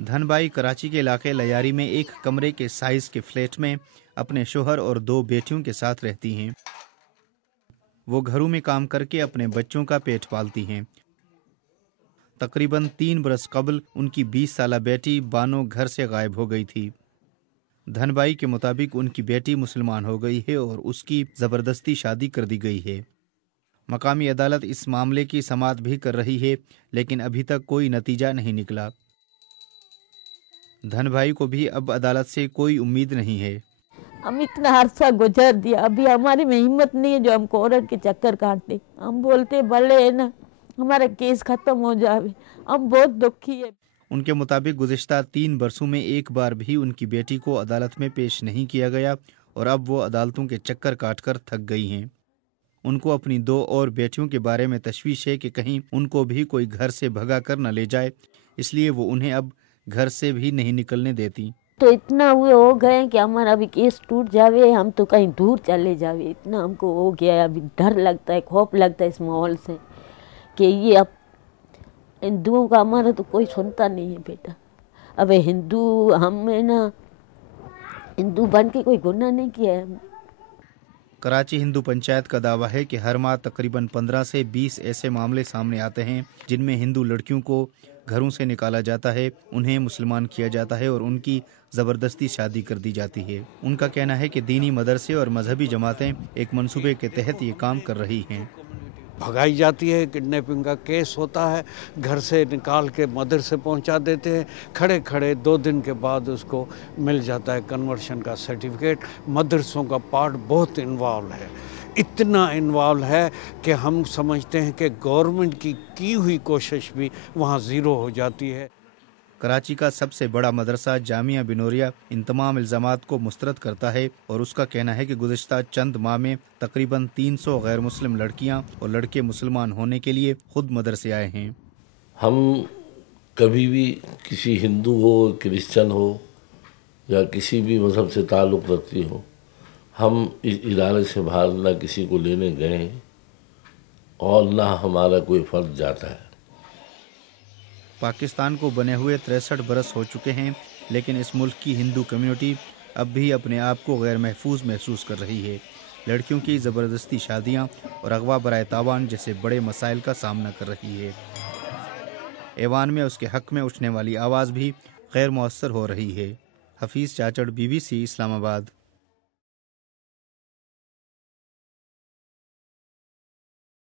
धनबाई कराची के इलाके लयारी में एक कमरे के साइज के फ्लैट में अपने शोहर और 2 बेटियों के साथ रहती हैं। वो घरों में काम करके अपने बच्चों का पेट पालती हैं। तकरीबन 3 बरस कबल उनकी 20 साला बेटी बानो घर से गायब हो गई थी। धनबाई के मुताबिक उनकी बेटी मुसलमान हो गई है और उसकी जबरदस्ती शादी कर दी गई है। मकामी अदालत इस मामले की समाअत भी कर रही है, लेकिन अभी तक कोई नतीजा नहीं निकला। धनबाई को भी अब अदालत से कोई उम्मीद नहीं है। हम इतना अरसा गुजर दिया, अभी हमारी में हिम्मत नहीं है जो हम कोर्ट के चक्कर काटते। हम बोलते भले है ना हमारा केस खत्म हो जाए, हम बहुत दुखी है। उनके मुताबिक गुज़िश्ता 3 बरसों में एक बार भी उनकी बेटी को अदालत में पेश नहीं किया गया और अब वो अदालतों के चक्कर काटकर थक गई हैं। उनको अपनी 2 और बेटियों के बारे में तशवीश है कि कहीं उनको भी कोई घर से भगा कर न ले जाए, इसलिए वो उन्हें अब घर से भी नहीं निकलने देती। तो इतना हुए हो गए कि हमारा अभी केस टूट जावे, हम तो कहीं दूर चले जावे, इतना हमको हो गया है। अभी डर लगता है, खौफ लगता है इस माहौल से कि ये अब हिंदुओं का हमारा तो कोई सुनता नहीं है बेटा। अब हिंदू हमें ना हिंदू बन के कोई गुनाह नहीं किया है। कराची हिंदू पंचायत का दावा है कि हर माह तकरीबन 15 से 20 ऐसे मामले सामने आते हैं जिनमें हिंदू लड़कियों को घरों से निकाला जाता है, उन्हें मुसलमान किया जाता है और उनकी ज़बरदस्ती शादी कर दी जाती है। उनका कहना है कि दीनी मदरसे और मजहबी जमातें एक मंसूबे के तहत ये काम कर रही हैं। भगाई जाती है, किडनैपिंग का केस होता है, घर से निकाल के मदरसे पहुंचा देते हैं, खड़े खड़े 2 दिन के बाद उसको मिल जाता है कन्वर्शन का सर्टिफिकेट। मदरसों का पार्ट बहुत इन्वॉल्व है, इतना इन्वॉल्व है कि हम समझते हैं कि गवर्नमेंट की हुई कोशिश भी वहाँ ज़ीरो हो जाती है। कराची का सबसे बड़ा मदरसा जामिया बिनोरिया इन तमाम इल्ज़ामात को मुस्तरद करता है और उसका कहना है कि गुज़िश्ता चंद माह में तकरीबन 300 गैर मुस्लिम लड़कियां और लड़के मुसलमान होने के लिए खुद मदरसे आए हैं। हम कभी भी किसी हिंदू हो, क्रिश्चन हो या किसी भी मज़हब से ताल्लुक़ रखती हो, हम इस इदारे से बाहर ना किसी को लेने गए और ना हमारा कोई फ़र्ज जाता है। पाकिस्तान को बने हुए 63 बरस हो चुके हैं, लेकिन इस मुल्क की हिंदू कम्युनिटी अब भी अपने आप को गैर महफूज महसूस कर रही है। लड़कियों की ज़बरदस्ती शादियां और अगवा बराए तावान जैसे बड़े मसाइल का सामना कर रही है। ऐवान में उसके हक़ में उठने वाली आवाज़ भी गैर मौसर हो रही है। हफीज़ चाचड़, BBC इस्लामाबाद।